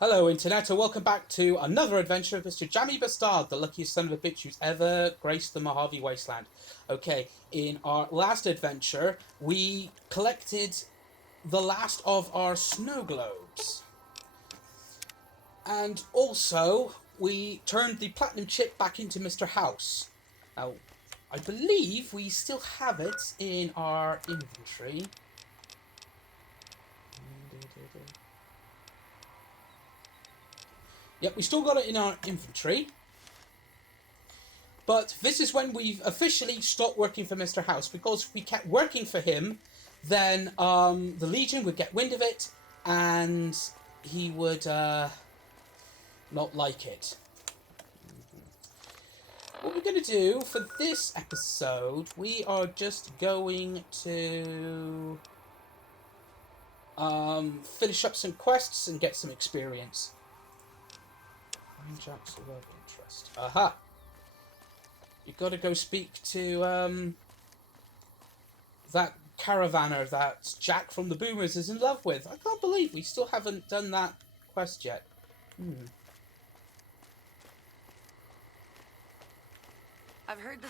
Hello, Internet, and welcome back to another adventure of Mr. Jammy B'Stard, the luckiest son of a bitch who's ever graced the Mojave wasteland. Okay, in our last adventure, we collected the last of our snow globes. And also, we turned the platinum chip back into Mr. House. Now, I believe we still have it in our inventory. Yep, we still got it in our inventory. But this is when we've officially stopped working for Mr. House, because if we kept working for him, then the Legion would get wind of it, and he would not like it. What we're going to do for this episode, we are just going to finish up some quests and get some experience. Jack's love interest. Aha! You got to go speak to that caravaner that Jack from the Boomers is in love with. I can't believe we still haven't done that quest yet. I've heard that.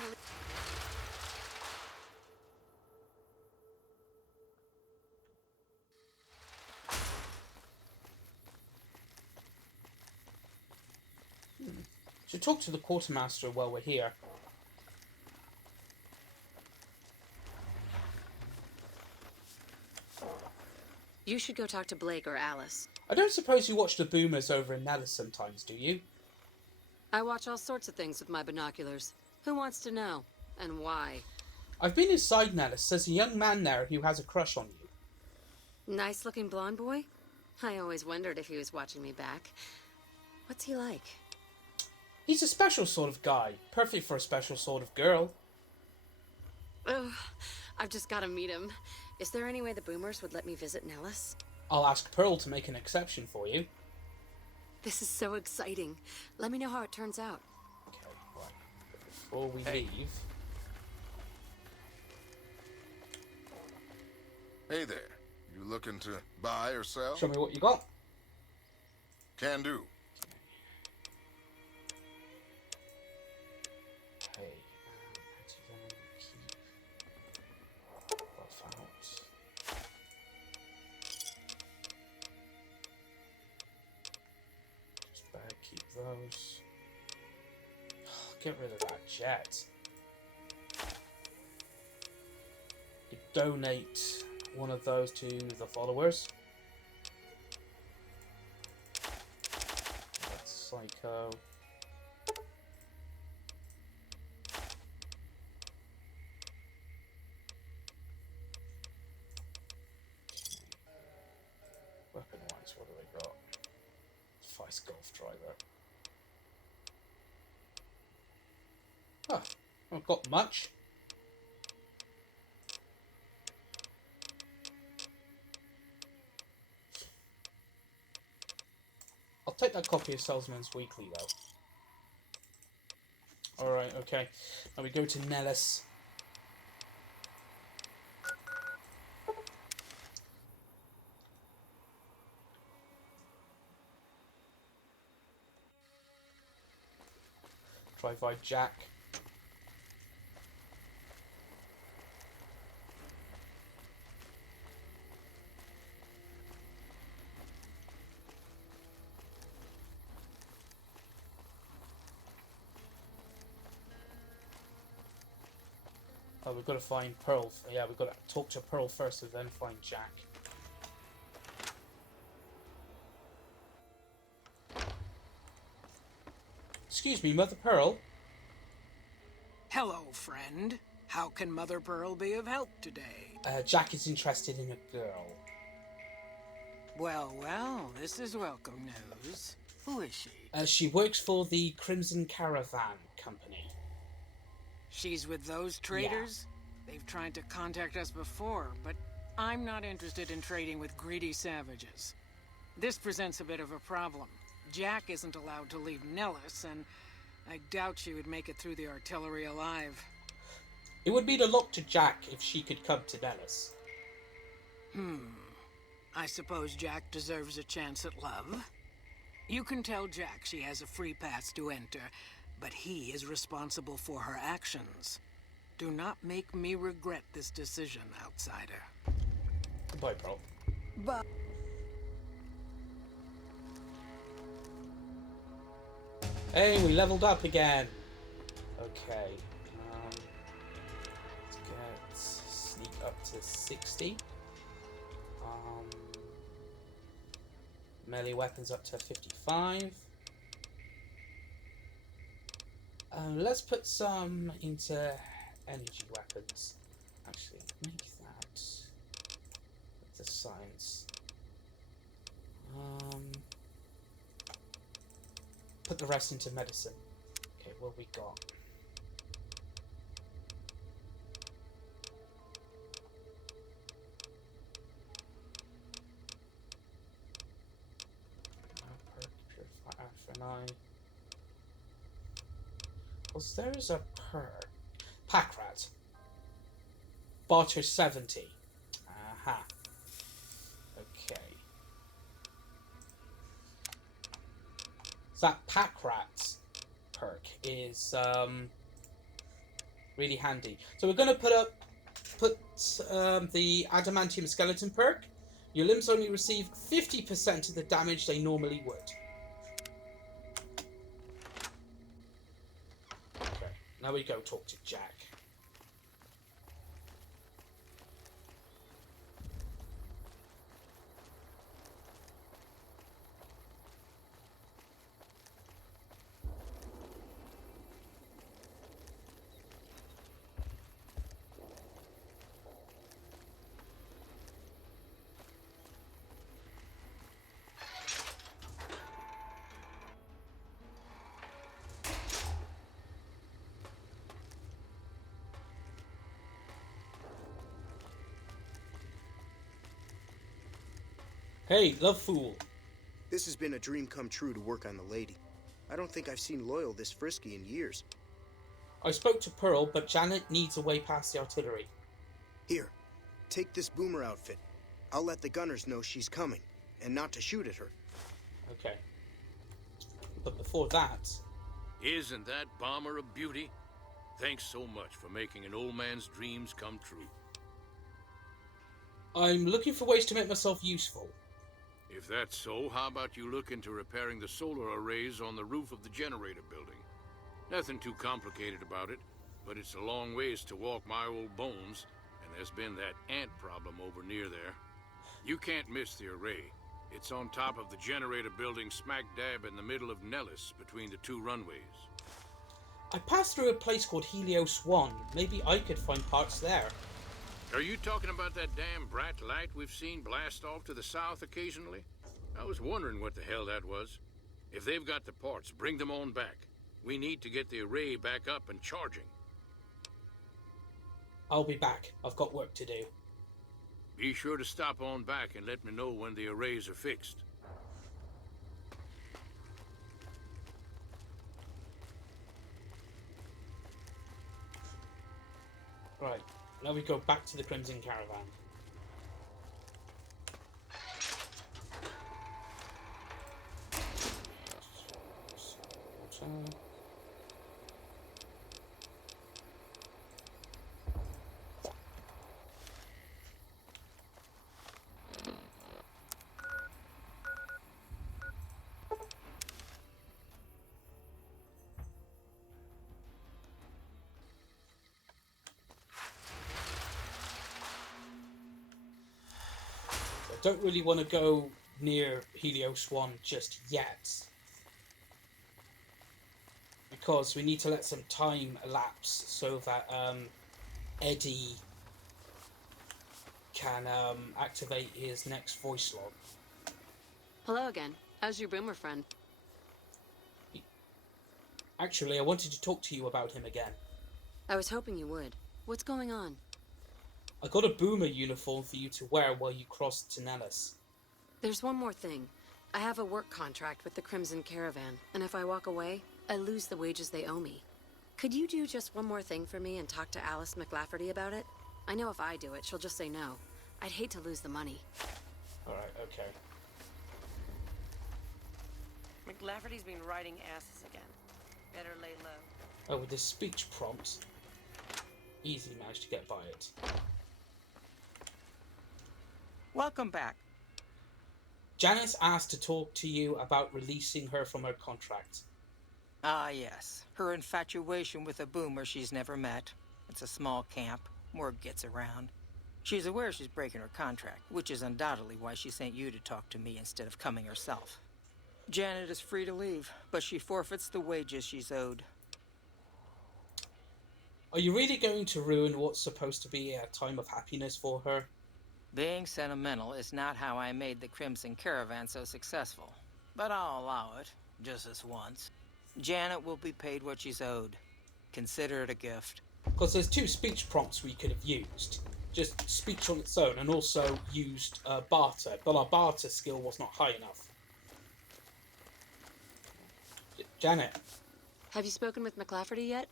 Should talk to the quartermaster while we're here. You should go talk to Blake or Alice. I don't suppose you watch the Boomers over in Nellis sometimes, do you? I watch all sorts of things with my binoculars. Who wants to know? And why? I've been inside Nellis. There's a young man there who has a crush on you. Nice-looking blonde boy? I always wondered if he was watching me back. What's he like? He's a special sort of guy. Perfect for a special sort of girl. Ugh, I've just got to meet him. Is there any way the Boomers would let me visit Nellis? I'll ask Pearl to make an exception for you. This is so exciting. Let me know how it turns out. Okay, right. But before we leave... Hey there. You looking to buy or sell? Show me what you got. Can do. Okay. Anti-venom, keep. Buff out. Just better keep those. Get rid of that jet. You donate one of those to the followers. That's Psycho. Weapon wise, what do they got? Vice Golf Driver. Huh, not got much. I'll take that copy of Salesman's Weekly, though. Alright, okay. Now we go to Nellis. Drive by Jack. Oh, we've got to find Pearl. Yeah, we've got to talk to Pearl first and then find Jack. Excuse me, Mother Pearl? Hello, friend. How can Mother Pearl be of help today? Jack is interested in a girl. Well, well, this is welcome news. Who is she? She works for the Crimson Caravan Company. She's with those traders? They've tried to contact us before, but I'm not interested in trading with greedy savages. This presents a bit of a problem. Jack isn't allowed to leave Nellis, and I doubt she would make it through the artillery alive. It would mean a lot to Jack if she could come to Nellis. I suppose Jack deserves a chance at love. You can tell Jack she has a free pass to enter, but he is responsible for her actions. Do not make me regret this decision, outsider. Goodbye, bro. But Hey, we leveled up again. Okay. Let's get sneak up to 60. Melee weapons up to 55. Let's put some into energy weapons. Actually, make that the science. Put the rest into medicine. Okay, what have we got? Perk, purify for 9. Because there is a perk. Pack rat. Barter 70. Aha. Okay. So that pack rat perk is really handy. So we're going to put the adamantium skeleton perk. Your limbs only receive 50% of the damage they normally would. Okay, now we go talk to Jack. Hey, love fool. This has been a dream come true to work on the lady. I don't think I've seen Loyal this frisky in years. I spoke to Pearl, but Janet needs a way past the artillery. Here, take this boomer outfit. I'll let the gunners know she's coming, and not to shoot at her. Okay. But before that... Isn't that bomber a beauty? Thanks so much for making an old man's dreams come true. I'm looking for ways to make myself useful. If that's so, how about you look into repairing the solar arrays on the roof of the generator building? Nothing too complicated about it, but it's a long ways to walk my old bones, and there's been that ant problem over near there. You can't miss the array. It's on top of the generator building smack dab in the middle of Nellis, between the two runways. I passed through a place called Helios 1. Maybe I could find parts there. Are you talking about that damn bright light we've seen blast off to the south occasionally? I was wondering what the hell that was. If they've got the parts, bring them on back. We need to get the array back up and charging. I'll be back. I've got work to do. Be sure to stop on back and let me know when the arrays are fixed. Right. Now we go back to the Crimson Caravan. Don't really want to go near Helios 1 just yet, because we need to let some time elapse so that Eddie can activate his next voice log. Hello again. How's your boomer friend? Actually, I wanted to talk to you about him again. I was hoping you would. What's going on? I got a boomer uniform for you to wear while you crossed to Nellis. There's one more thing. I have a work contract with the Crimson Caravan, and if I walk away, I lose the wages they owe me. Could you do just one more thing for me and talk to Alice McLafferty about it? I know if I do it, she'll just say no. I'd hate to lose the money. Alright, okay. McLafferty's been riding asses again. Better lay low. Oh, with the speech prompts. Easily managed to get by it. Welcome back. Janice asked to talk to you about releasing her from her contract. Ah, yes. Her infatuation with a boomer she's never met. It's a small camp. Word gets around. She's aware she's breaking her contract, which is undoubtedly why she sent you to talk to me instead of coming herself. Janet is free to leave, but she forfeits the wages she's owed. Are you really going to ruin what's supposed to be a time of happiness for her? Being sentimental is not how I made the Crimson Caravan so successful. But I'll allow it, just this once. Janet will be paid what she's owed. Consider it a gift. Because there's 2 speech prompts we could have used. Just speech on its own, and also used barter. But our barter skill was not high enough. Janet. Have you spoken with McLafferty yet?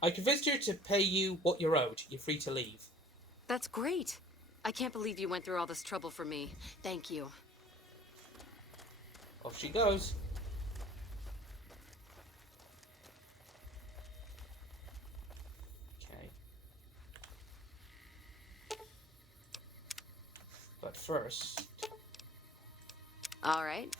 I convinced her to pay you what you're owed. You're free to leave. That's great. I can't believe you went through all this trouble for me. Thank you. Off she goes. Okay. But first... All right.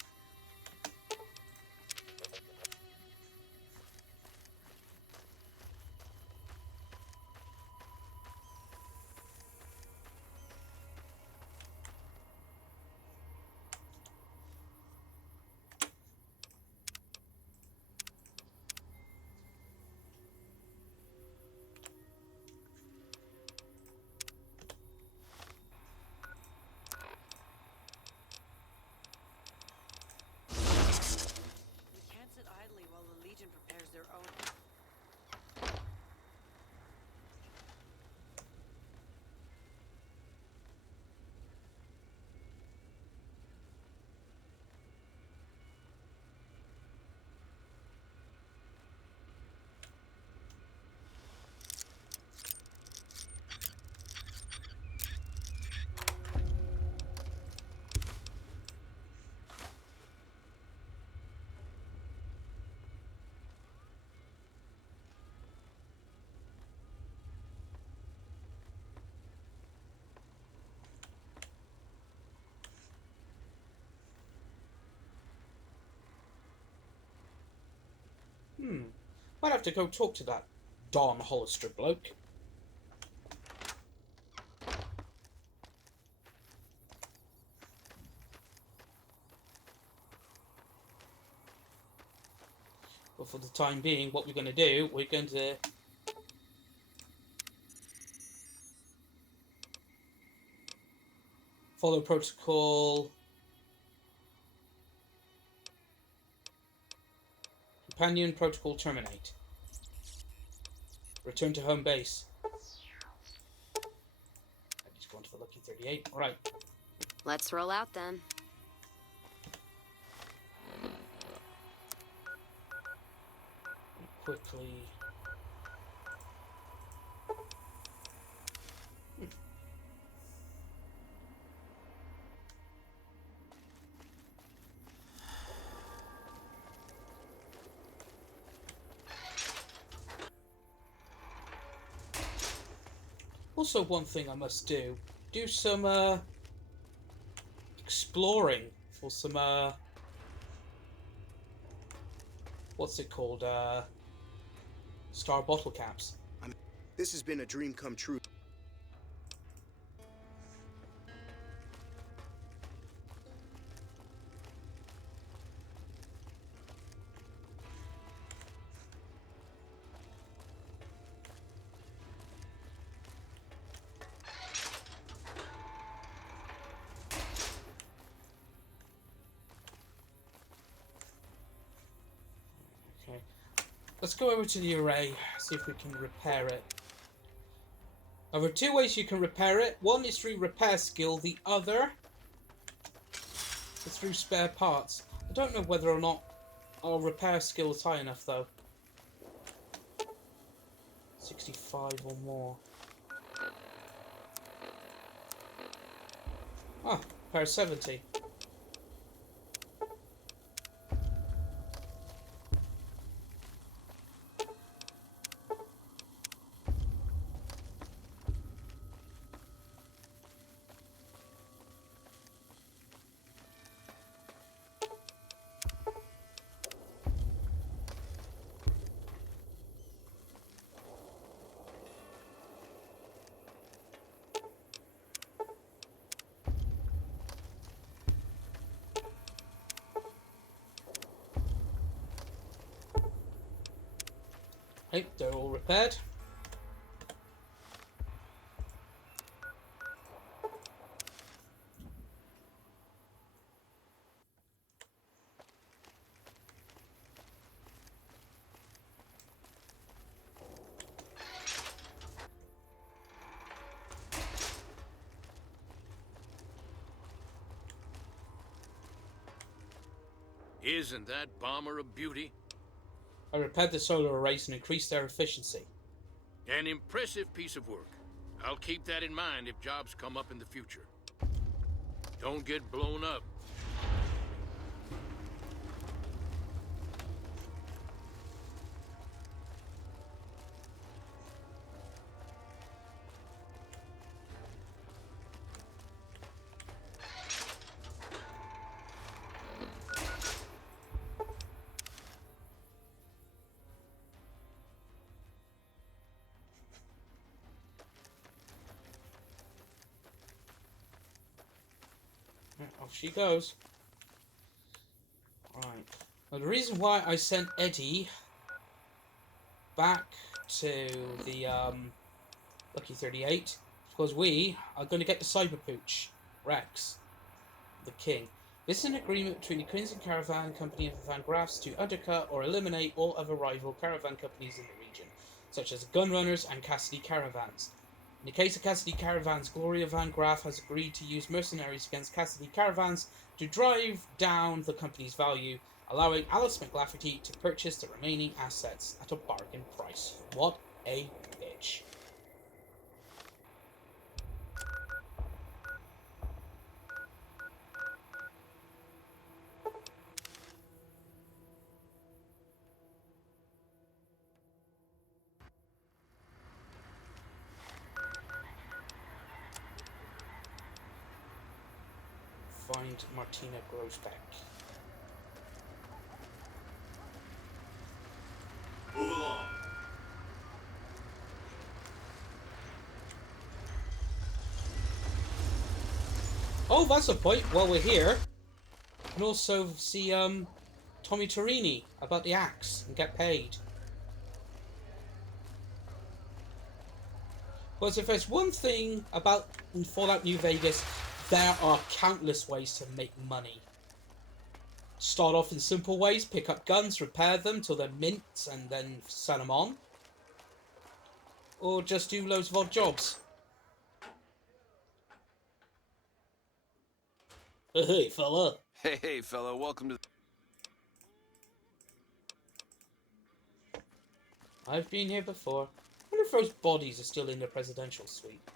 Their own. Might have to go talk to that Don Hollister bloke. But for the time being, what we're going to do, we're going to... follow protocol... Companion protocol terminate. Return to home base. I just go into the Lucky 38. Alright. Let's roll out then. Quickly. Also, one thing I must do some exploring for some what's it called? Star bottle caps. This has been a dream come true. Okay. Let's go over to the array, see if we can repair it. Now, there are 2 ways you can repair it. One is through repair skill, the other is through spare parts. I don't know whether or not our repair skill is high enough, though. 65 or more. Ah, repair 70. Okay, they're all repaired. Isn't that bomber a beauty? I repaired the solar arrays and increased their efficiency. An impressive piece of work. I'll keep that in mind if jobs come up in the future. Don't get blown up. Off she goes. Right. Now the reason why I sent Eddie back to the Lucky 38 is because we are going to get the Cyber Pooch, Rex, the King. This is an agreement between the Crimson Caravan Company and the Van Graffs to undercut or eliminate all other rival caravan companies in the region, such as Gunrunners and Cassidy Caravans. In the case of Cassidy Caravans, Gloria Van Graff has agreed to use mercenaries against Cassidy Caravans to drive down the company's value, allowing Alice McLafferty to purchase the remaining assets at a bargain price. What a bitch. Find Martina Grosbeck. Move along. Oh, that's a point. While we're here, and also see Tommy Torini about the axe and get paid. Because if there's one thing about Fallout New Vegas, there are countless ways to make money. Start off in simple ways, pick up guns, repair them till they're mint, and then sell them on. Or just do loads of odd jobs. Hey, fella. Hey, fella, welcome to... I've been here before. I wonder if those bodies are still in the presidential suite.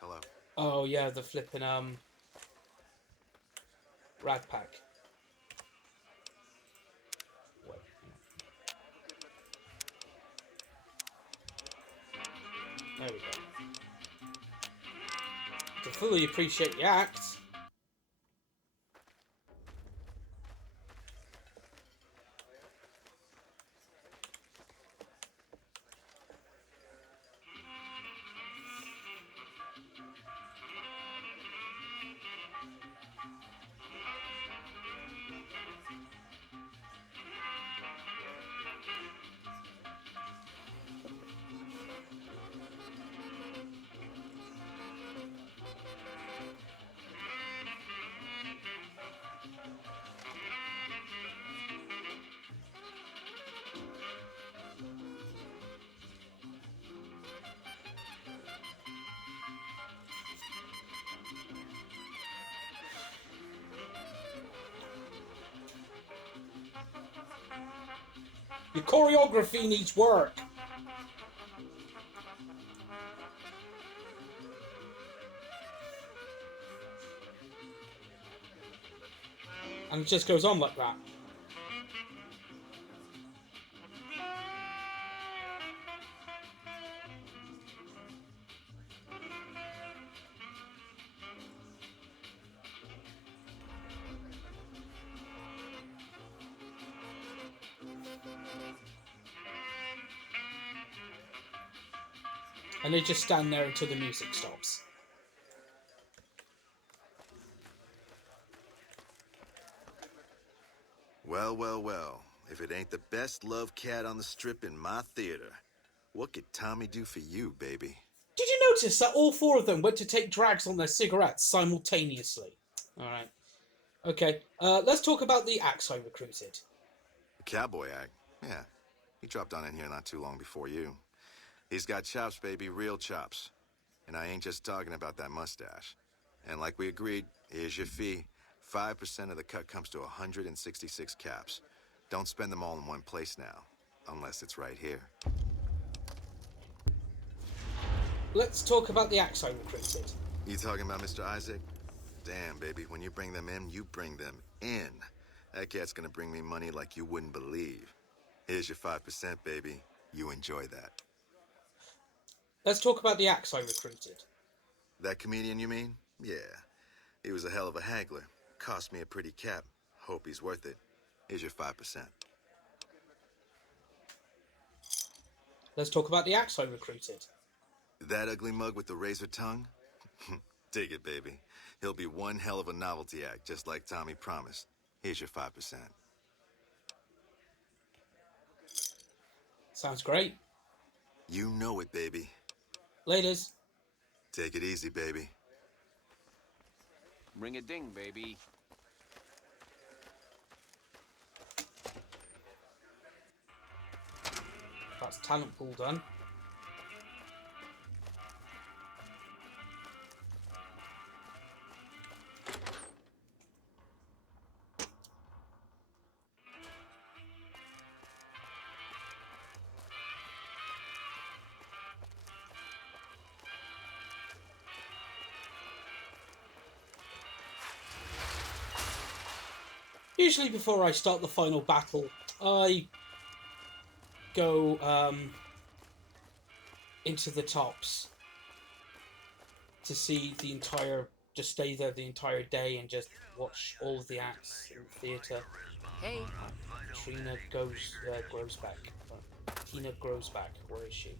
Hello. Oh yeah, the flippin' Rat Pack. What? There we go. To fully appreciate the act. Your choreography needs work. And it just goes on like that. And they just stand there until the music stops. Well, well, well. If it ain't the best love cat on the strip in my theater, what could Tommy do for you, baby? Did you notice that all four of them went to take drags on their cigarettes simultaneously? Alright. Okay, let's talk about the axe I recruited. The cowboy act? Yeah. He dropped on in here not too long before you. He's got chops, baby, real chops. And I ain't just talking about that mustache. And like we agreed, here's your fee. 5% of the cut comes to 166 caps. Don't spend them all in one place now, unless it's right here. Let's talk about the axe I recruited. You talking about Mr. Isaac? Damn, baby, when you bring them in, you bring them in. That cat's gonna bring me money like you wouldn't believe. Here's your 5%, baby. You enjoy that. Let's talk about the axe I recruited. That comedian, you mean? Yeah. He was a hell of a haggler. Cost me a pretty cap. Hope he's worth it. Here's your 5%. Let's talk about the axe I recruited. That ugly mug with the razor tongue? Take it, baby. He'll be one hell of a novelty act, just like Tommy promised. Here's your 5%. Sounds great. You know it, baby. Ladies. Take it easy, baby. Ring a ding, baby. That's talent pool done. Usually before I start the final battle, I go into the tops to see the entire, just stay there the entire day and just watch all of the acts in the theatre. Hey. Tina grows back. Tina grows back. Where is she?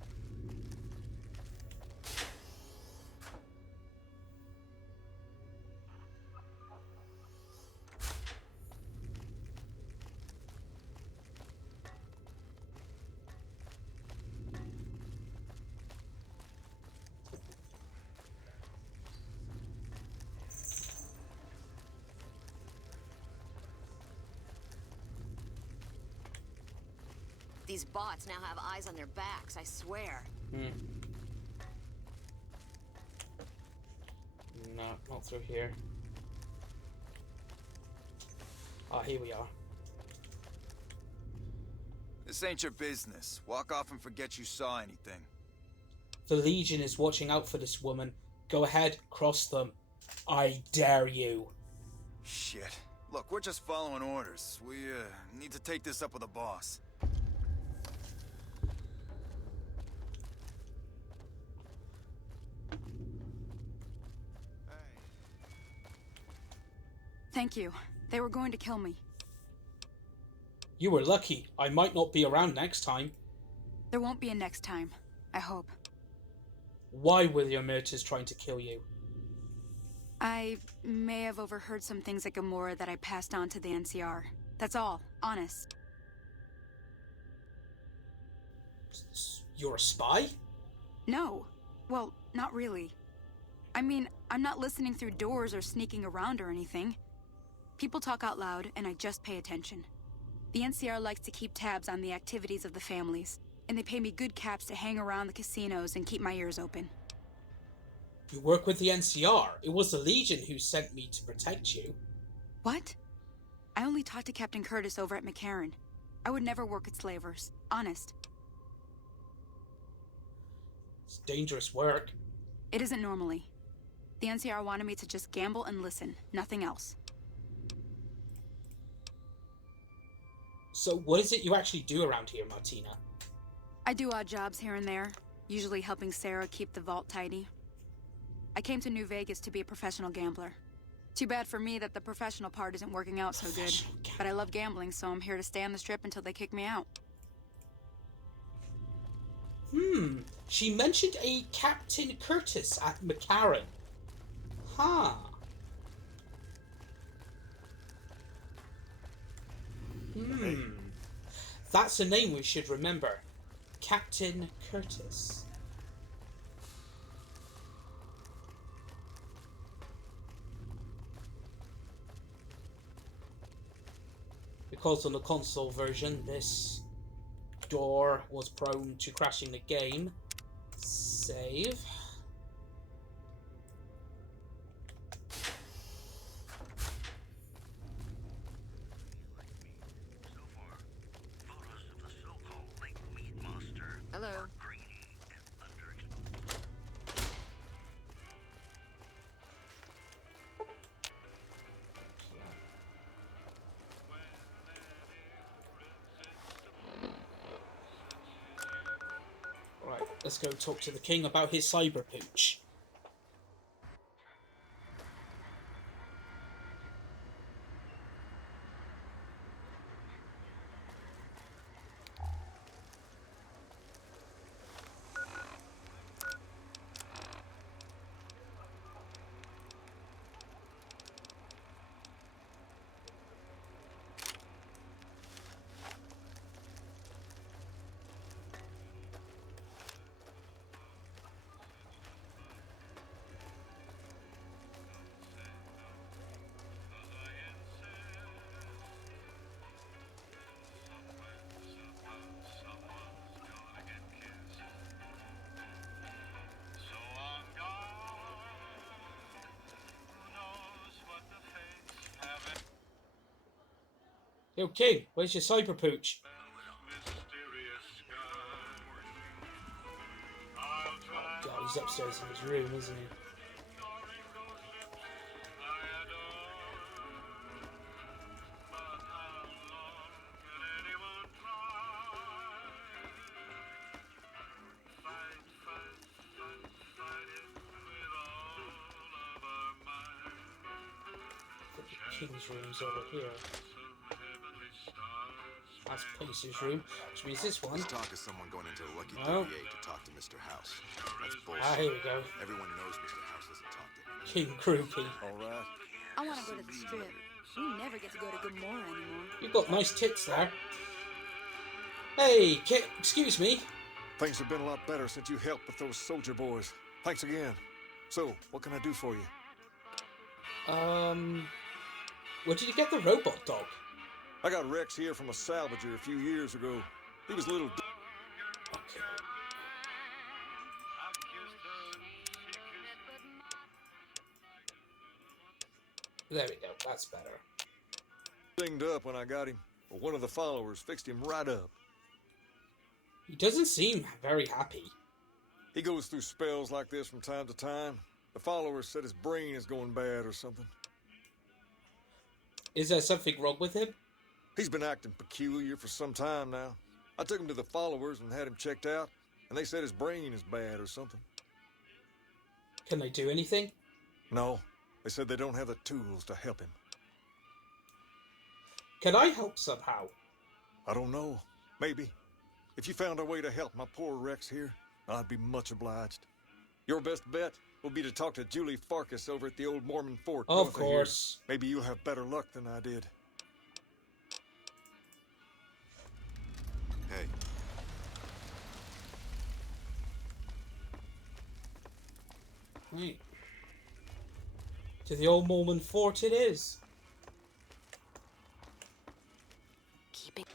These bots now have eyes on their backs, I swear. No, not through here. Ah, here we are. This ain't your business. Walk off and forget you saw anything. The Legion is watching out for this woman. Go ahead, cross them. I dare you. Shit. Look, we're just following orders. We, need to take this up with the boss. Thank you. They were going to kill me. You were lucky. I might not be around next time. There won't be a next time. I hope. Why were the Omertas trying to kill you? I may have overheard some things at Gamora that I passed on to the NCR. That's all. Honest. You're a spy? No. Well, not really. I mean, I'm not listening through doors or sneaking around or anything. People talk out loud, and I just pay attention. The NCR likes to keep tabs on the activities of the families, and they pay me good caps to hang around the casinos and keep my ears open. You work with the NCR. It was the Legion who sent me to protect you. What? I only talked to Captain Curtis over at McCarran. I would never work with slavers. Honest. It's dangerous work. It isn't normally. The NCR wanted me to just gamble and listen, nothing else. So what is it you actually do around here, Martina? I do odd jobs here and there, usually helping Sarah keep the vault tidy. I came to New Vegas to be a professional gambler. Too bad for me that the professional part isn't working out so good. But I love gambling, so I'm here to stay on the strip until they kick me out. She mentioned a Captain Curtis at McCarran. Huh. That's a name we should remember. Captain Curtis. Because on the console version, this door was prone to crashing the game. Save. Hello. Right, let's go talk to the king about his cyber pooch. Yo, King, where's your cyber pooch? Oh God, he's upstairs in his room, isn't he? The king's room's over here. That's Pace's room, which means this one. Let's talk to someone going into the Lucky 38 to talk to Mr. House. That's bullshit. Ah, here we go. Everyone knows Mr. House doesn't talk to him. King Groupie. Alright. I want to go to the strip. We never get to go to Good More anymore. You've got nice tits there. Hey, excuse me. Things have been a lot better since you helped with those soldier boys. Thanks again. So, what can I do for you? Where did you get the robot dog? I got Rex here from a salvager a few years ago. He was a little Okay. There we go, that's better. dinged up when I got him, but one of the followers fixed him right up. He doesn't seem very happy. He goes through spells like this from time to time. The followers said his brain is going bad or something. Is there something wrong with him? He's been acting peculiar for some time now. I took him to the followers and had him checked out, and they said his brain is bad or something. Can they do anything? No, they said they don't have the tools to help him. Can I help somehow? I don't know. Maybe. If you found a way to help my poor Rex here, I'd be much obliged. Your best bet will be to talk to Julie Farkas over at the old Mormon fort. Of course. Maybe you'll have better luck than I did. Hey. Right. To the old Mormon fort it is. Keep it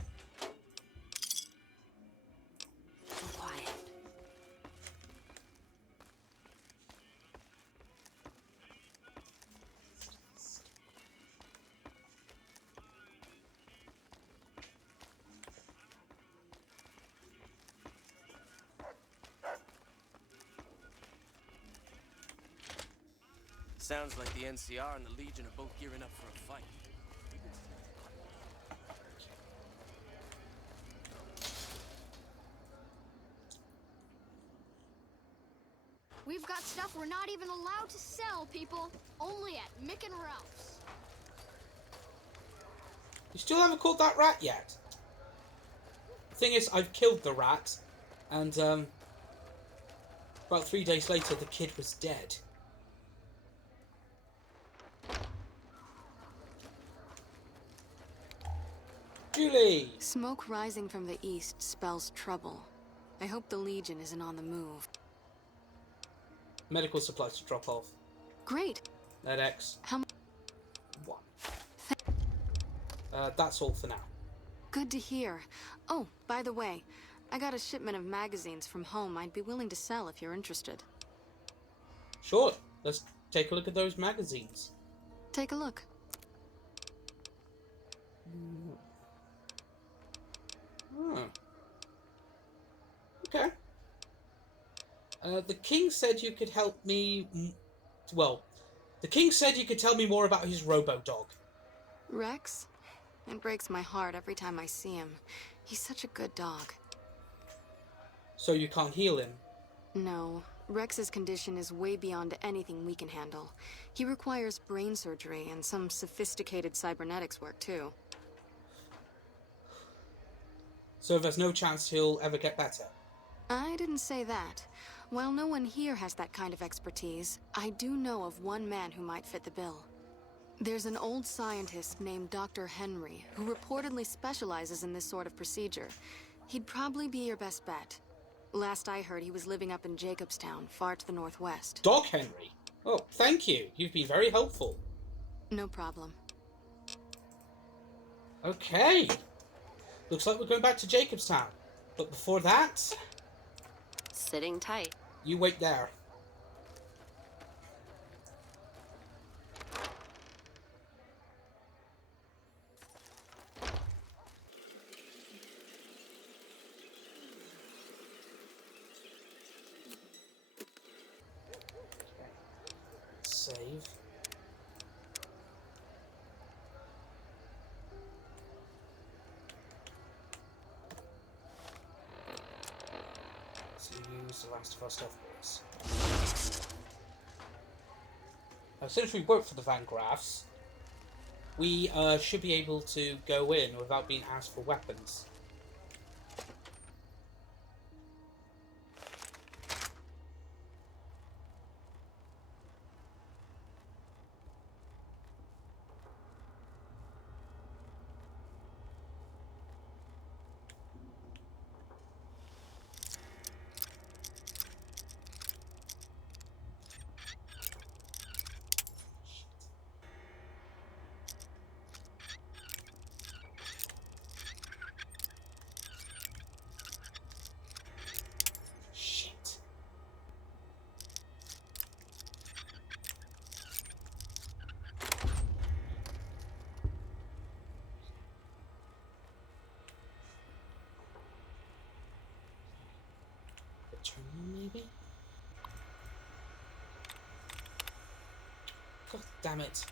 quiet. Sounds like the NCR and the Legion are both gearing up for a fight. We've got stuff we're not even allowed to sell, people. Only at Mick and Ralph's. You still haven't caught that rat yet. The thing is, I've killed the rat, and about 3 days later, the kid was dead. Julie! Smoke rising from the east spells trouble. I hope the Legion isn't on the move. Medical supplies to drop off. Great. Net X. How much? 1. That's all for now. Good to hear. Oh, by the way, I got a shipment of magazines from home I'd be willing to sell if you're interested. Sure. Let's take a look at those magazines. Take a look. Hmm. Okay. The king said you could help me... Well, the king said you could tell me more about his robo-dog. Rex? It breaks my heart every time I see him. He's such a good dog. So you can't heal him? No. Rex's condition is way beyond anything we can handle. He requires brain surgery and some sophisticated cybernetics work, too. So there's no chance he'll ever get better? I didn't say that. While no one here has that kind of expertise, I do know of one man who might fit the bill. There's an old scientist named Dr. Henry who reportedly specializes in this sort of procedure. He'd probably be your best bet. Last I heard, he was living up in Jacobstown, far to the northwest. Doc Henry? Oh, thank you. You've been very helpful. No problem. Okay. Looks like we're going back to Jacobstown. But before that... Sitting tight. You wait there. Save. So use the last of our stuff bits. Now, since we work for the Van Graffs, we should be able to go in without being asked for weapons. Maybe? God damn it.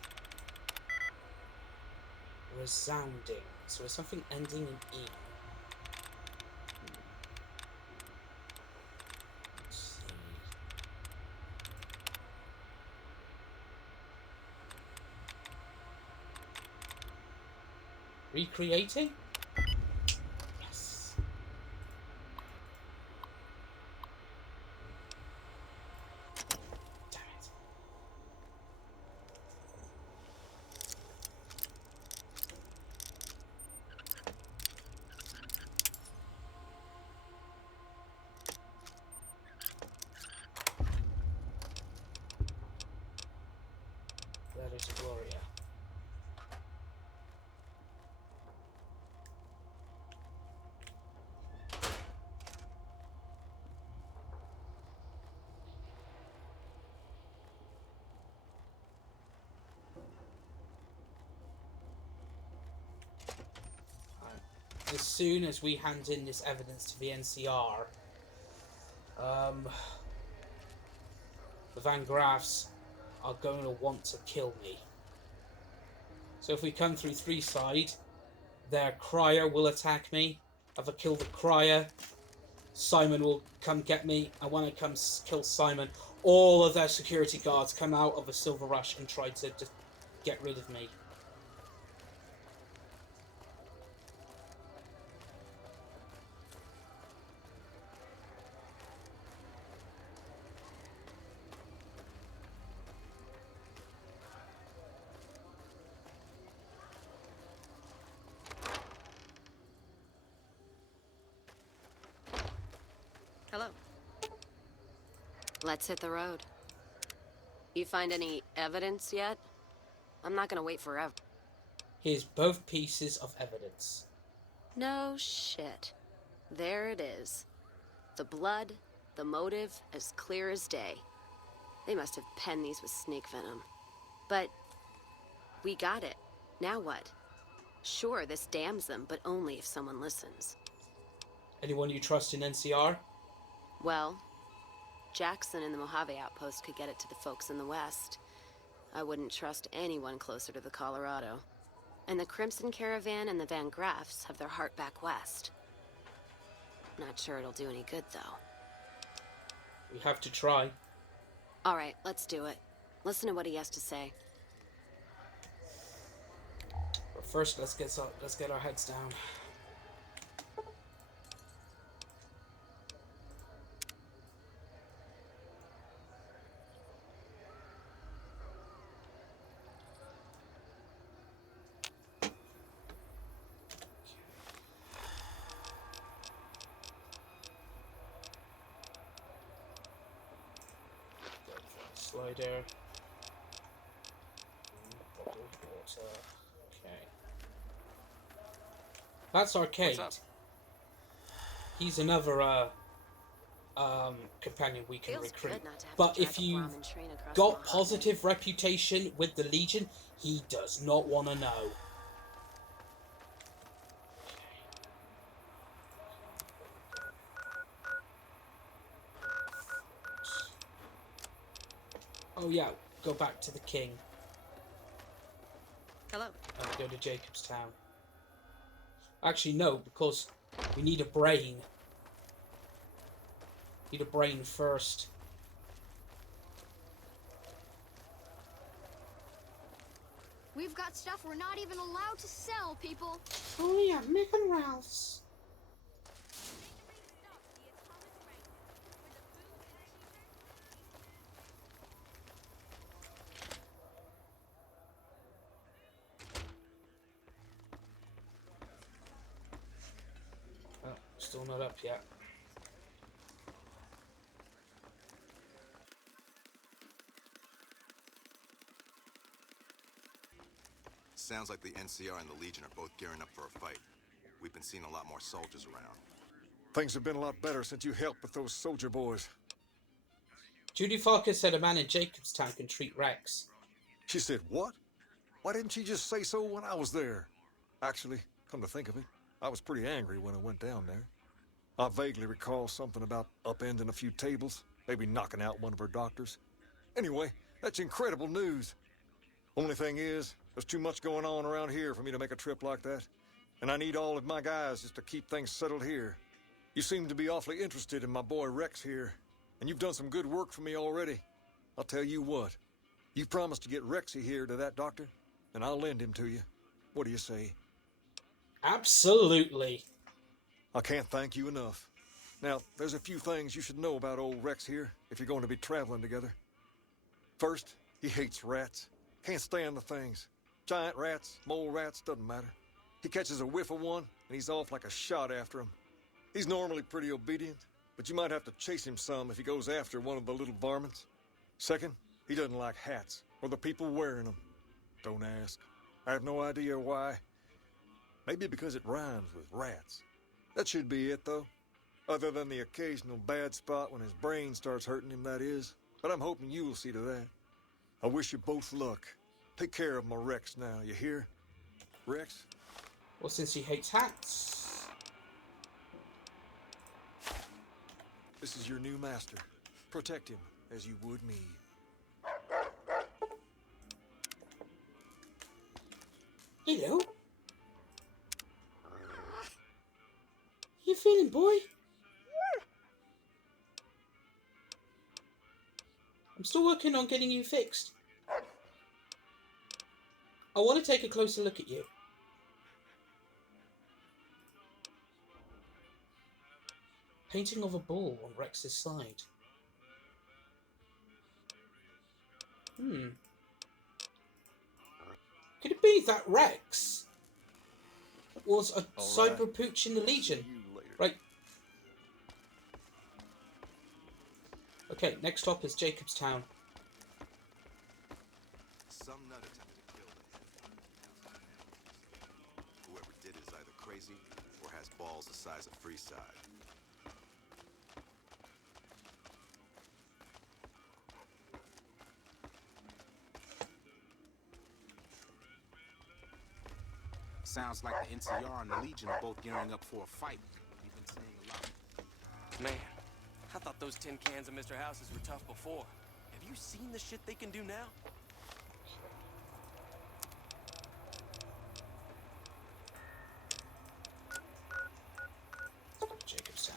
Resounding. So it's something ending in E. Let's see. Recreating? Yes. Damn it. That is Gloria. As soon as we hand in this evidence to the NCR, the Van Graffs are going to want to kill me. So if we come through 3 side, their crier will attack me. If I kill the crier, Simon will come get me. And when I come kill Simon, all of their security guards come out of a Silver Rush and try to just get rid of me. Hello. Let's hit the road. You find any evidence yet? I'm not gonna wait forever. Here's both pieces of evidence. No shit. There it is. The blood, the motive, as clear as day. They must have penned these with snake venom. But we got it. Now what? Sure, this damns them, but only if someone listens. Anyone you trust in NCR? Well, Jackson and the Mojave outpost could get it to the folks in the West. I wouldn't trust anyone closer to the Colorado. And the Crimson Caravan and the Van Graffs have their heart back west. Not sure it'll do any good, though. We have to try. All right, let's do it. Listen to what he has to say. But first, let's get our heads down. Slider. Bottled water. Okay. That's Arcade. He's another companion we can recruit. But if you got positive reputation with the Legion, he does not want to know. Oh yeah, go back to the King. Hello. And go to Jacobstown. Actually, no, because we need a brain. Need a brain first. We've got stuff we're not even allowed to sell, people. Oh yeah, Mick and Ralph's. Oh, still not up yet. Sounds like the NCR and the Legion are both gearing up for a fight. We've been seeing a lot more soldiers around. Things have been a lot better since you helped with those soldier boys. Judy Farkas said a man in Jacobstown can treat Rex. She said what? Why didn't she just say so when I was there? Actually, come to think of it, I was pretty angry when I went down there. I vaguely recall something about upending a few tables, maybe knocking out one of her doctors. Anyway, that's incredible news. Only thing is, there's too much going on around here for me to make a trip like that. And I need all of my guys just to keep things settled here. You seem to be awfully interested in my boy Rex here, and you've done some good work for me already. I'll tell you what, you promised to get Rexy here to that doctor, and I'll lend him to you. What do you say? Absolutely. I can't thank you enough. Now, there's a few things you should know about old Rex here if you're going to be traveling together. First, he hates rats. Can't stand the things. Giant rats, mole rats, doesn't matter. He catches a whiff of one, and he's off like a shot after him. He's normally pretty obedient, but you might have to chase him some if he goes after one of the little varmints. Second, he doesn't like hats, or the people wearing them. Don't ask. I have no idea why. Maybe because it rhymes with rats. That should be it, though. Other than the occasional bad spot when his brain starts hurting him, that is. But I'm hoping you'll see to that. I wish you both luck. Take care of my Rex now, you hear? Rex? Well, since he hates hats... This is your new master. Protect him as you would me. Hello? You feeling, boy? I'm still working on getting you fixed. I want to take a closer look at you. Painting of a bull on Rex's side. Could it be that Rex was a cyber pooch in the Legion? Right. Okay, next stop is Jacobstown. Some nut attempted to kill them. Whoever did it is either crazy or has balls the size of Freeside. Sounds like the NCR and the Legion are both gearing up for a fight. We've been seeing a lot. Man, I thought those tin cans of Mr. Houses were tough before. Have you seen the shit they can do now? Jacobstown.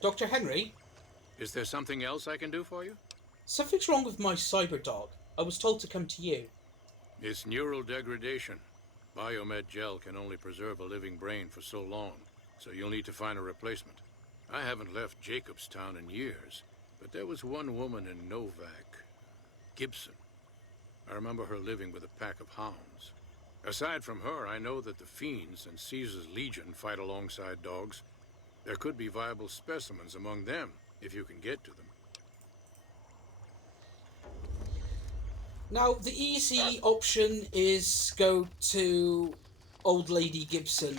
Dr. Henry? Is there something else I can do for you? Something's wrong with my cyber dog. I was told to come to you. It's neural degradation. Biomed gel can only preserve a living brain for so long, so you'll need to find a replacement. I haven't left Jacobstown in years, but there was one woman in Novak, Gibson. I remember her living with a pack of hounds. Aside from her, I know that the Fiends and Caesar's Legion fight alongside dogs. There could be viable specimens among them, if you can get to them. Now, the easy option is go to Old Lady Gibson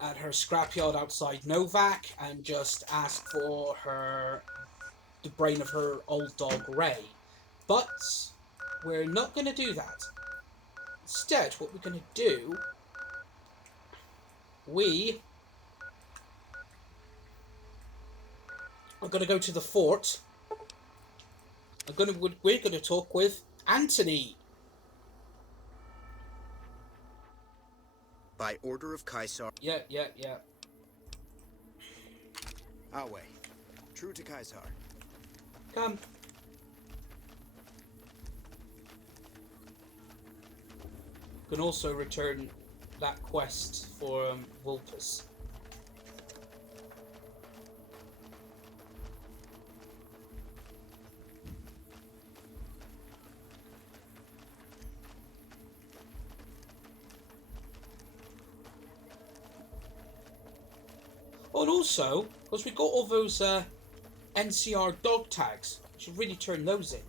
at her scrapyard outside Novak and just ask for the brain of her old dog, Ray. But we're not going to do that. Instead, what we're going to do, we are going to go to the fort. We're going to talk with Anthony. By order of Caesar. Yeah. Awe. True to Caesar. Come. You can also return that quest for Vulpus. Oh, and also, because we got all those NCR dog tags, we should really turn those in.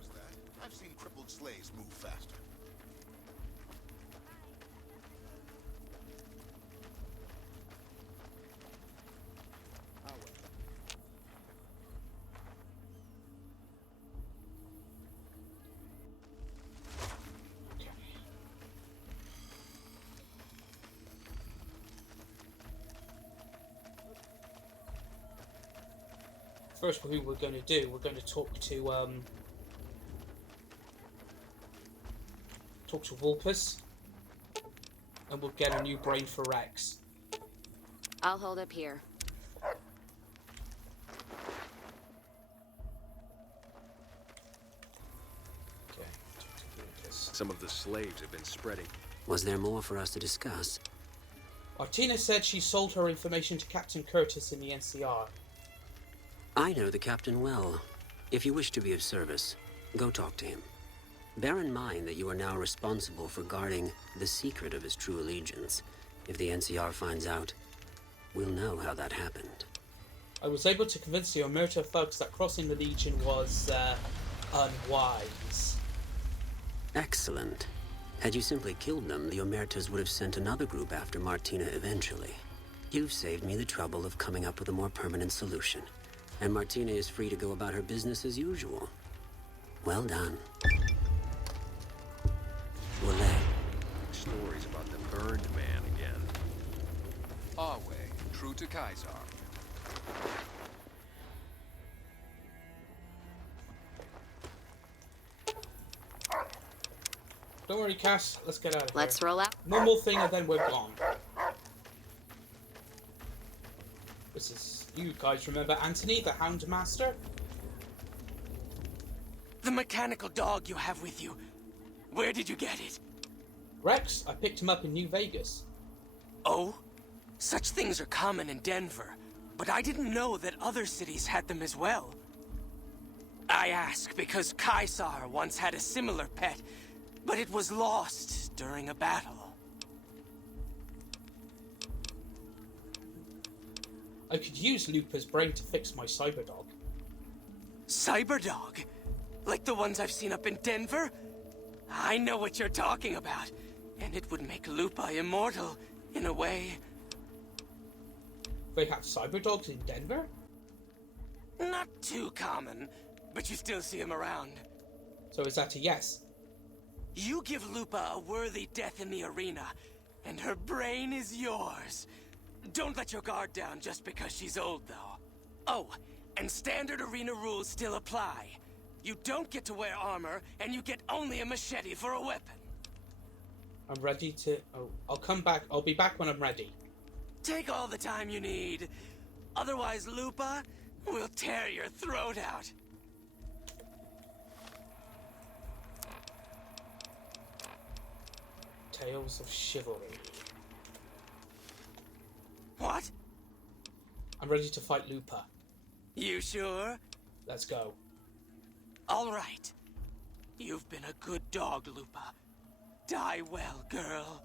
I've seen crippled slaves move faster. First, what we're going to do, we're going to talk to Vulpus, and we'll get a new brain for Rex. I'll hold up here. Okay. Some of the slaves have been spreading. Was there more for us to discuss? Martina said she sold her information to Captain Curtis in the NCR. I know the captain well. If you wish to be of service, go talk to him. Bear in mind that you are now responsible for guarding the secret of his true allegiance. If the NCR finds out, we'll know how that happened. I was able to convince the Omerta thugs that crossing the Legion was unwise. Excellent. Had you simply killed them, the Omertas would have sent another group after Martina eventually. You've saved me the trouble of coming up with a more permanent solution. And Martina is free to go about her business as usual. Well done. Willay. Stories about the burned man again. Our way, true to Caesar. Don't worry, Cass. Let's get out of here. Let's roll out. One more thing and then we're gone. This is... You guys remember Anthony, the Hound Master? The mechanical dog you have with you. Where did you get it? Rex, I picked him up in New Vegas. Oh? Such things are common in Denver, but I didn't know that other cities had them as well. I ask because Kaisar once had a similar pet, but it was lost during a battle. I could use Lupa's brain to fix my Cyberdog. Cyberdog? Like the ones I've seen up in Denver? I know what you're talking about, and it would make Lupa immortal, in a way. They have Cyberdogs in Denver? Not too common, but you still see them around. So is that a yes? You give Lupa a worthy death in the arena, and her brain is yours. Don't let your guard down just because she's old, though. Oh, and standard arena rules still apply. You don't get to wear armor, and you get only a machete for a weapon. I'm ready to... Oh, I'll come back. I'll be back when I'm ready. Take all the time you need. Otherwise, Lupa will tear your throat out. Tales of Chivalry. What? I'm ready to fight Lupa. You sure? Let's go. All right. You've been a good dog, Lupa. Die well, girl.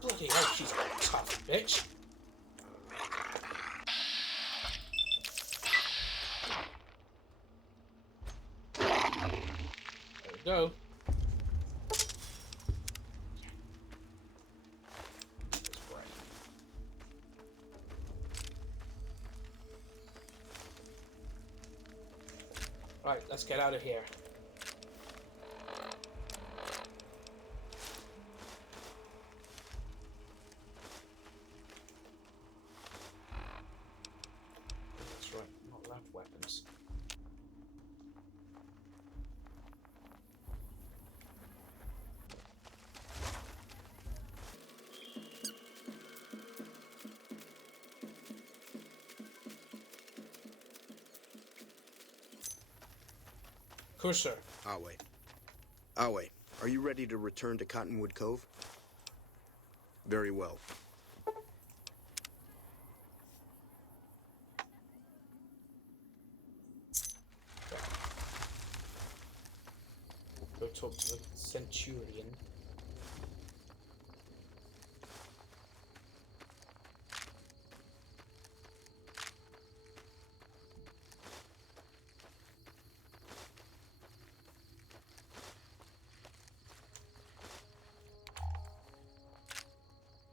Bloody hell, she's a tough bitch. There we go. Right, let's get out of here. That's right, not allowed weapons. Cursor. I'll wait. I'll wait. Are you ready to return to Cottonwood Cove? Very well. Go talk to the Centurion.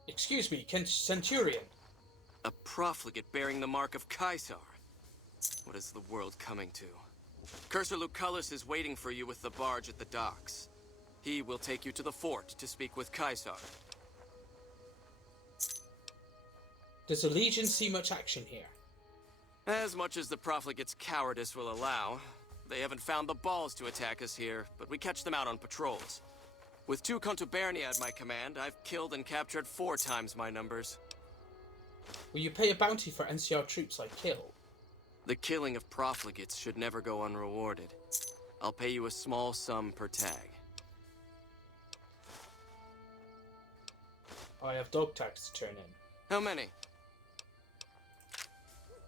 Excuse me, Centurion. A profligate bearing the mark of Kaisar. What is the world coming to? Cursor Lucullus is waiting for you with the barge at the docks. He will take you to the fort to speak with Kaisar. Does the Legion see much action here? As much as the profligate's cowardice will allow. They haven't found the balls to attack us here, but we catch them out on patrols. With 2 Contubernia at my command, I've killed and captured 4 times my numbers. Will you pay a bounty for NCR troops I kill? The killing of profligates should never go unrewarded. I'll pay you a small sum per tag. I have dog tags to turn in. How many?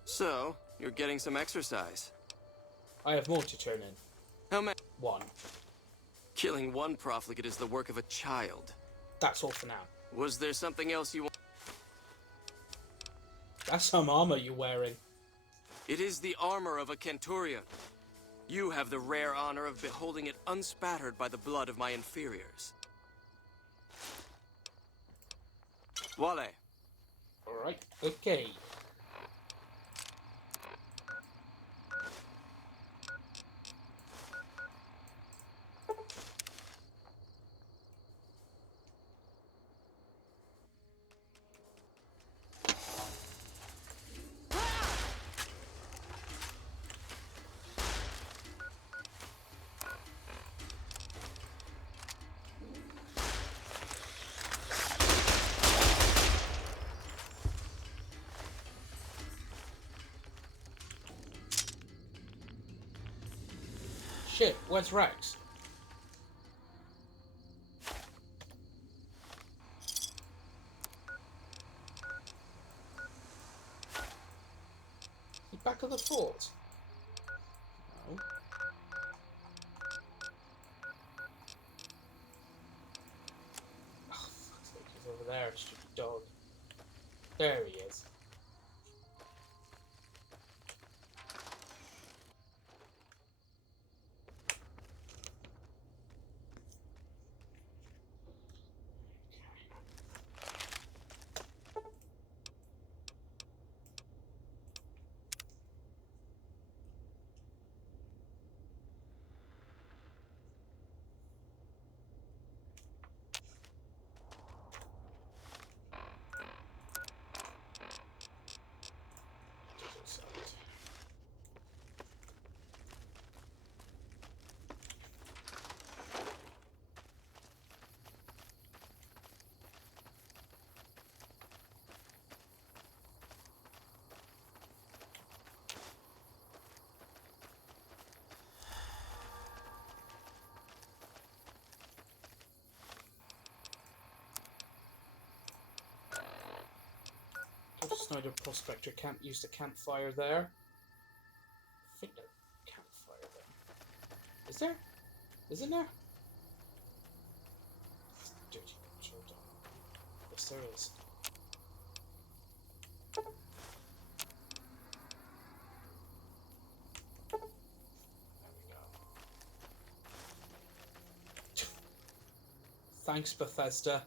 So, you're getting some exercise. I have more to turn in. How many? 1. Killing 1 profligate is the work of a child. That's all for now. Was there something else you want? That's some armor you're wearing. It is the armor of a Centurion. You have the rare honor of beholding it unspattered by the blood of my inferiors. Wale. Alright, okay. Shit, where's Rex? He's back at the fort. No. Oh, fuck's sake, he's over there, stupid dog. There he is. Snyder Prospector can't use the campfire there. I think there's a campfire there. Is there? Isn't there? Dirty control dog. Yes, there is. There we go. Thanks, Bethesda.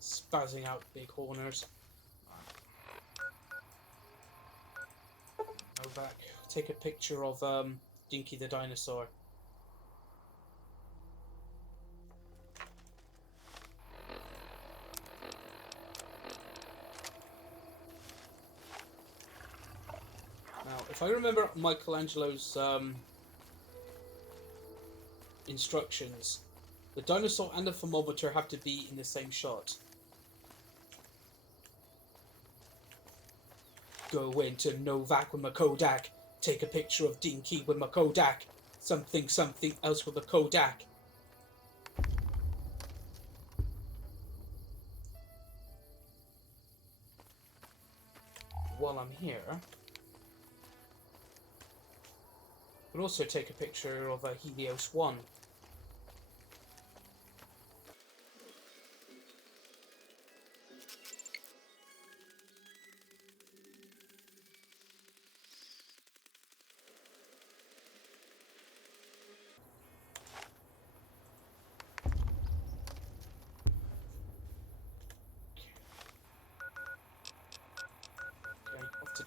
Spazzing out big horners. Go back. Take a picture of Dinky the dinosaur. Now, if I remember Michelangelo's instructions, the dinosaur and the thermometer have to be in the same shot. Go into Novak with my Kodak. Take a picture of Dinky with my Kodak. Something else with a Kodak. While I'm here, I'll also take a picture of a Helios 1.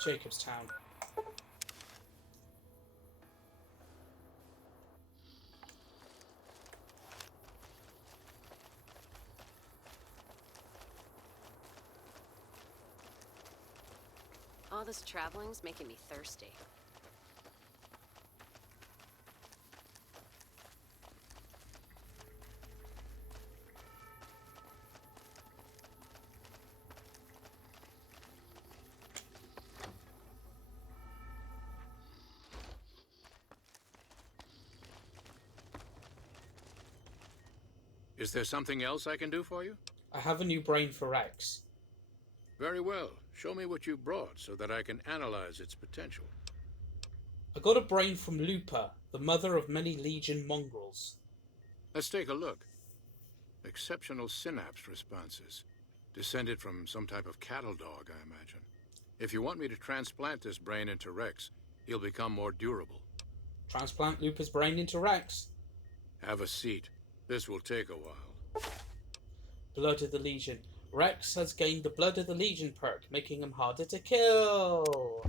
Jacobstown. All this traveling's making me thirsty. Is there something else I can do for you? I have a new brain for Rex. Very well. Show me what you brought so that I can analyze its potential. I got a brain from Lupa, the mother of many Legion mongrels. Let's take a look. Exceptional synapse responses. Descended from some type of cattle dog, I imagine. If you want me to transplant this brain into Rex, he'll become more durable. Transplant Lupa's brain into Rex. Have a seat. This will take a while. Blood of the Legion. Rex has gained the Blood of the Legion perk, making him harder to kill.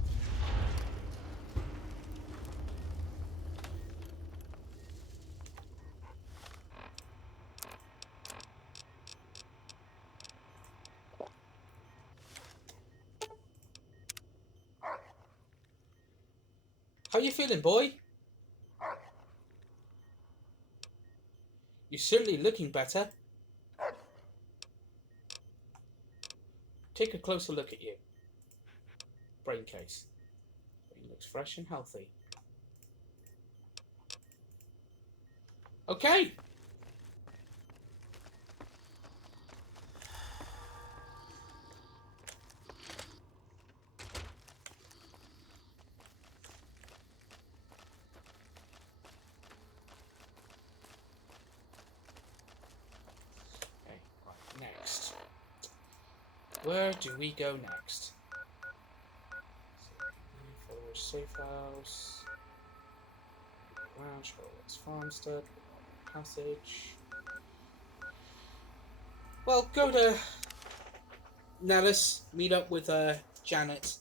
How you feeling, boy? You're certainly looking better. Take a closer look at you. Brain case. Brain looks fresh and healthy. Okay. Okay, right, next. Where do we go next? Follow safe house. Ranch, Charlotte's farmstead. Passage. Well, go to Nellis, meet up with Janet.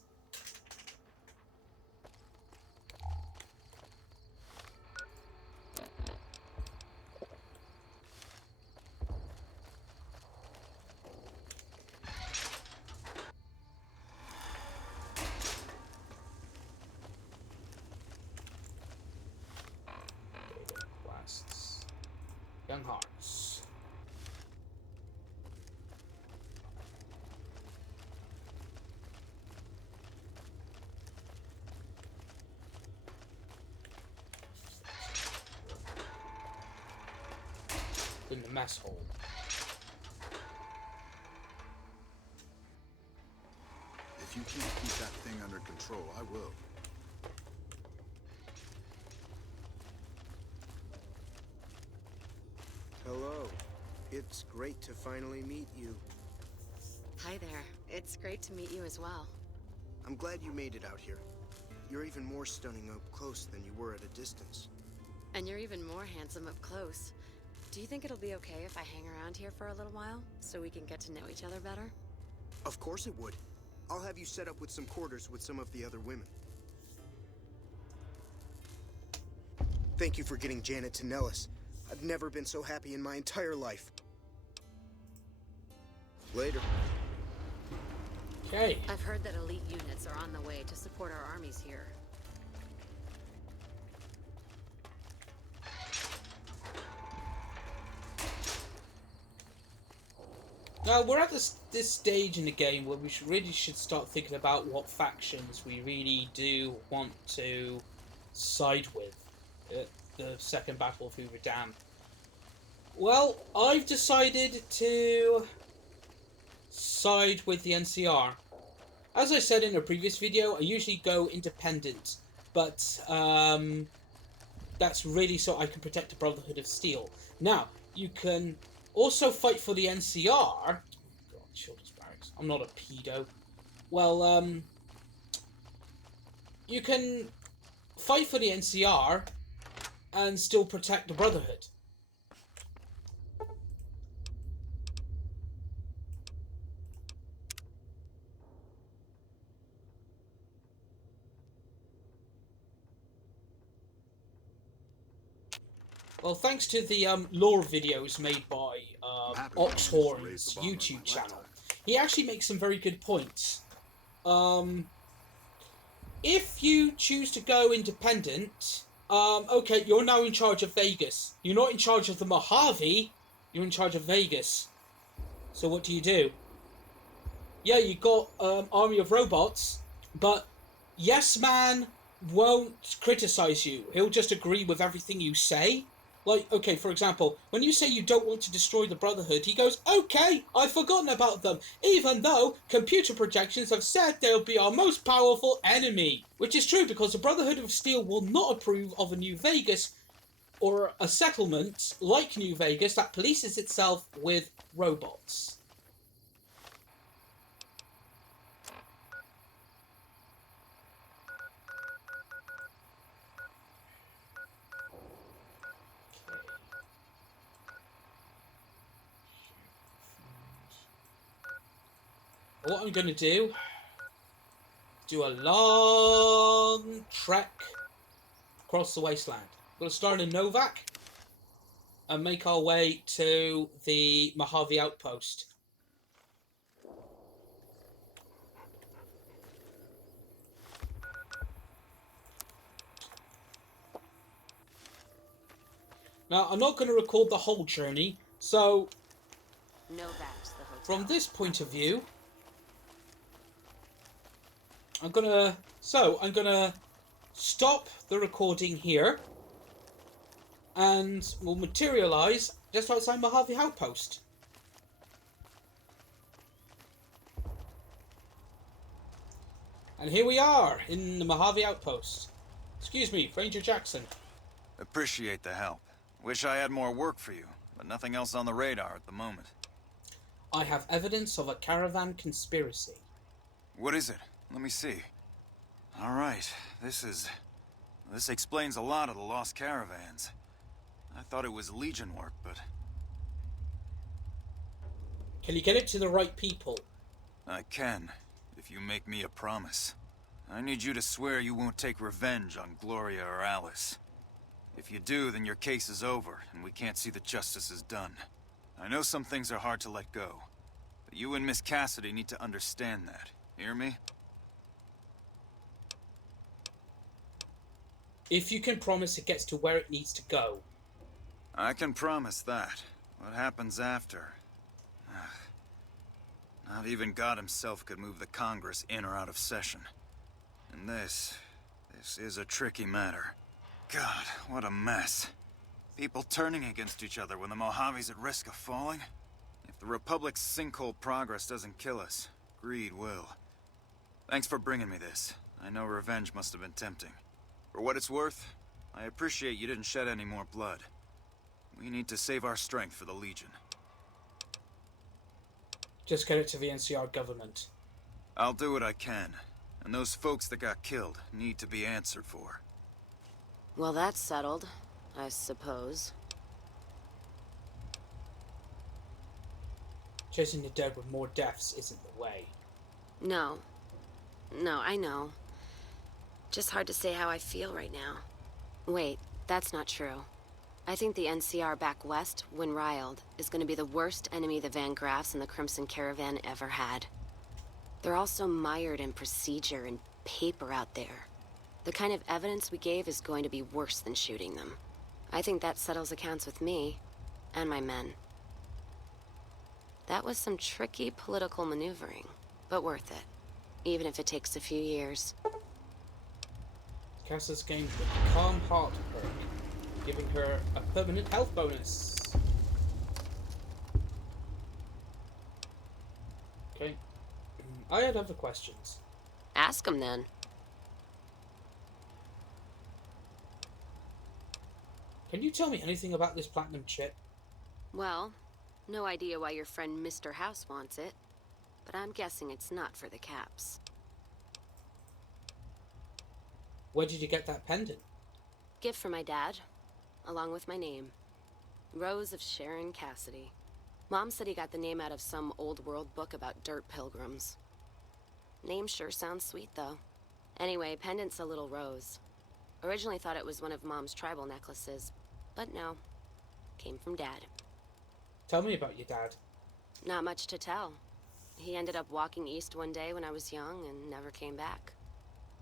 Blasts. Young Hearts. In the mess hall. If you can't keep that thing under control, I will. Hello. It's great to finally meet you. Hi there. It's great to meet you as well. I'm glad you made it out here. You're even more stunning up close than you were at a distance. And you're even more handsome up close. Do you think it'll be okay if I hang around here for a little while, so we can get to know each other better? Of course it would. I'll have you set up with some quarters with some of the other women. Thank you for getting Janet to Nellis. I've never been so happy in my entire life. Later. Okay. I've heard that elite units are on the way to support our armies here. Now, we're at this stage in the game where we really should start thinking about what factions we really do want to side with at the second Battle of Hoover Dam. Well, I've decided to side with the NCR. As I said in a previous video, I usually go independent, but that's really so I can protect the Brotherhood of Steel. Now, you can also fight for the NCR. Oh, God, Children's Barracks. I'm not a pedo. Well, you can fight for the NCR and still protect the Brotherhood. Well, thanks to the lore videos made by Oxhorn's YouTube channel, he actually makes some very good points. If you choose to go independent, okay, you're now in charge of Vegas. You're not in charge of the Mojave, you're in charge of Vegas. So what do? Yeah, you got army of robots, but Yes Man won't criticize you. He'll just agree with everything you say. Like, okay, for example, when you say you don't want to destroy the Brotherhood, he goes, okay, I've forgotten about them, even though computer projections have said they'll be our most powerful enemy. Which is true, because the Brotherhood of Steel will not approve of a New Vegas or a settlement like New Vegas that polices itself with robots. What I'm going to do a long trek across the wasteland. We're going to start in Novak and make our way to the Mojave outpost. Now, I'm not going to record the whole journey, so Novak's the hotel. From this point of view, I'm gonna stop the recording here. and will materialise just outside Mojave Outpost. And here we are in the Mojave Outpost. Excuse me, Ranger Jackson. Appreciate the help. Wish I had more work for you, but nothing else on the radar at the moment. I have evidence of a caravan conspiracy. What is it? Let me see. All right, this explains a lot of the lost caravans. I thought it was Legion work, but... Can you get it to the right people? I can, if you make me a promise. I need you to swear you won't take revenge on Gloria or Alice. If you do, then your case is over, and we can't see that justice is done. I know some things are hard to let go, but you and Miss Cassidy need to understand that. Hear me? If you can promise it gets to where it needs to go. I can promise that. What happens after? Not even God himself could move the Congress in or out of session. And this is a tricky matter. God, what a mess. People turning against each other when the Mojave's at risk of falling? If the Republic's sinkhole progress doesn't kill us, greed will. Thanks for bringing me this. I know revenge must have been tempting. For what it's worth, I appreciate you didn't shed any more blood. We need to save our strength for the Legion. Just get it to the NCR government. I'll do what I can. And those folks that got killed need to be answered for. Well, that's settled, I suppose. Chasing the dead with more deaths isn't the way. No. No, I know. Just hard to say how I feel right now. Wait, that's not true. I think the NCR back west, when riled, is going to be the worst enemy the Van Graffs and the Crimson Caravan ever had. They're all so mired in procedure and paper out there. The kind of evidence we gave is going to be worse than shooting them. I think that settles accounts with me and my men. That was some tricky political maneuvering, but worth it, even if it takes a few years. Cass has gained the Calm Heart perk, giving her a permanent health bonus. Okay. I had other questions. Ask them then. Can you tell me anything about this platinum chip? Well, no idea why your friend Mr. House wants it, but I'm guessing it's not for the caps. Where did you get that pendant? Gift from my dad, along with my name. Rose of Sharon Cassidy. Mom said he got the name out of some old world book about dirt pilgrims. Name sure sounds sweet, though. Anyway, pendant's a little rose. Originally thought it was one of Mom's tribal necklaces, but no. Came from Dad. Tell me about your dad. Not much to tell. He ended up walking east one day when I was young and never came back.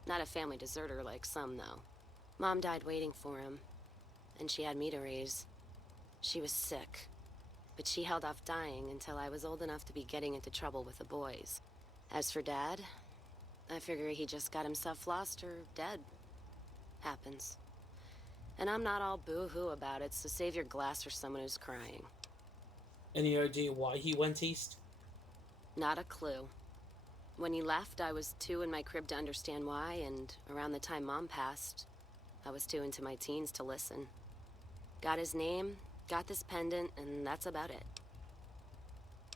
Not a family deserter like some, though. Mom died waiting for him, and she had me to raise. She was sick, but she held off dying until I was old enough to be getting into trouble with the boys. As for Dad, I figure he just got himself lost or dead. Happens. And I'm not all boo-hoo about it, so save your glass for someone who's crying. Any idea why he went east? Not a clue. When he left, I was too in my crib to understand why, and around the time Mom passed, I was too into my teens to listen. Got his name, got this pendant, and that's about it.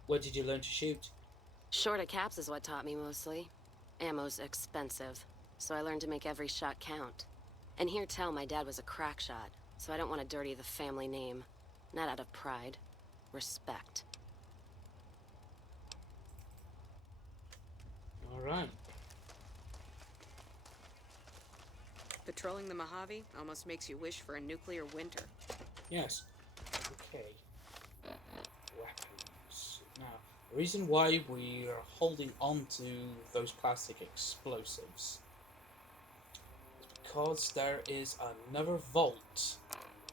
Where did you learn to shoot? Short of caps is what taught me mostly. Ammo's expensive, so I learned to make every shot count. And hear tell my dad was a crack shot, so I don't want to dirty the family name. Not out of pride. Respect. Alright. Patrolling the Mojave almost makes you wish for a nuclear winter. Yes. Okay. Weapons. Now, the reason why we are holding on to those plastic explosives is because there is another vault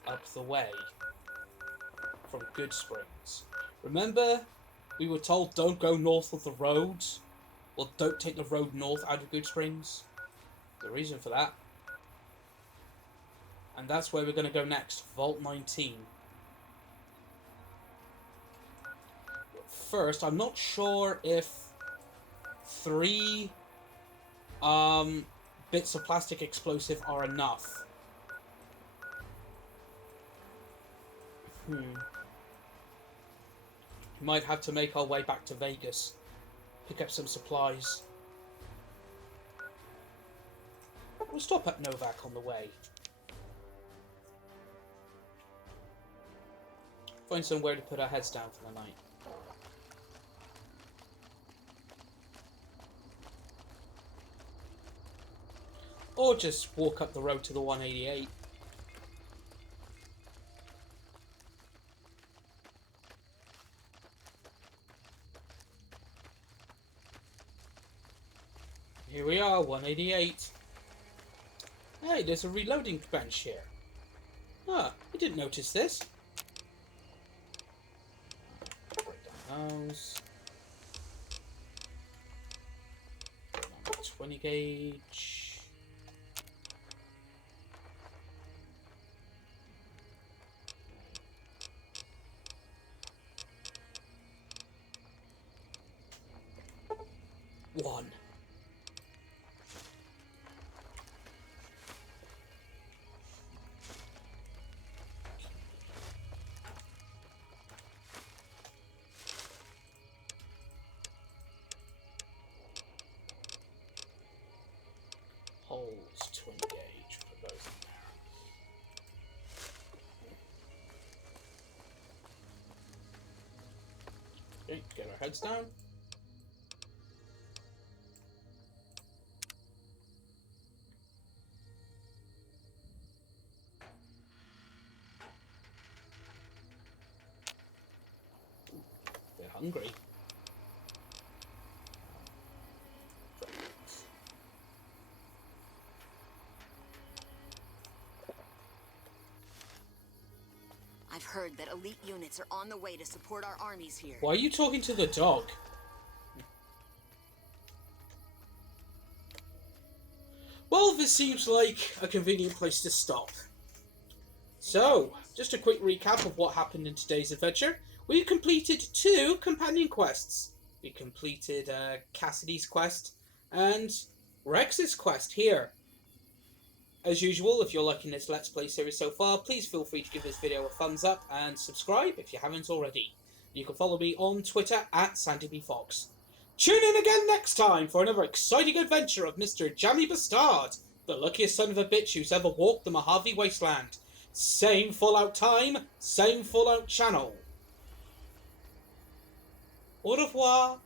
up the way from Good Springs. Remember, we were told don't go north of the road? Well, don't take the road north out of Good Springs. The reason for that And that's where we're going to go next. Vault 19. First, I'm not sure if 3 bits of plastic explosive are enough. Might have to make our way back to Vegas. Pick up some supplies. We'll stop at Novak on the way. Find somewhere to put our heads down for the night. Or just walk up the road to the 188. Here we are, 188. Hey, there's a reloading bench here. Ah, I didn't notice this. Break down those. 20 gauge. One. Holes, 20 gauge, put those in there. Okay, get our heads down. They're hungry. I've heard that elite units are on the way to support our armies here. Why are you talking to the dog? Well, this seems like a convenient place to stop. So, just a quick recap of what happened in today's adventure. We completed 2 companion quests. We completed Cassidy's quest and Rex's quest here. As usual, if you're liking this Let's Play series so far, please feel free to give this video a thumbs up and subscribe if you haven't already. You can follow me on Twitter at SandyBFox. Tune in again next time for another exciting adventure of Mr. Jammy B'Stard, the luckiest son of a bitch who's ever walked the Mojave Wasteland. Same Fallout time, same Fallout channel. Au revoir.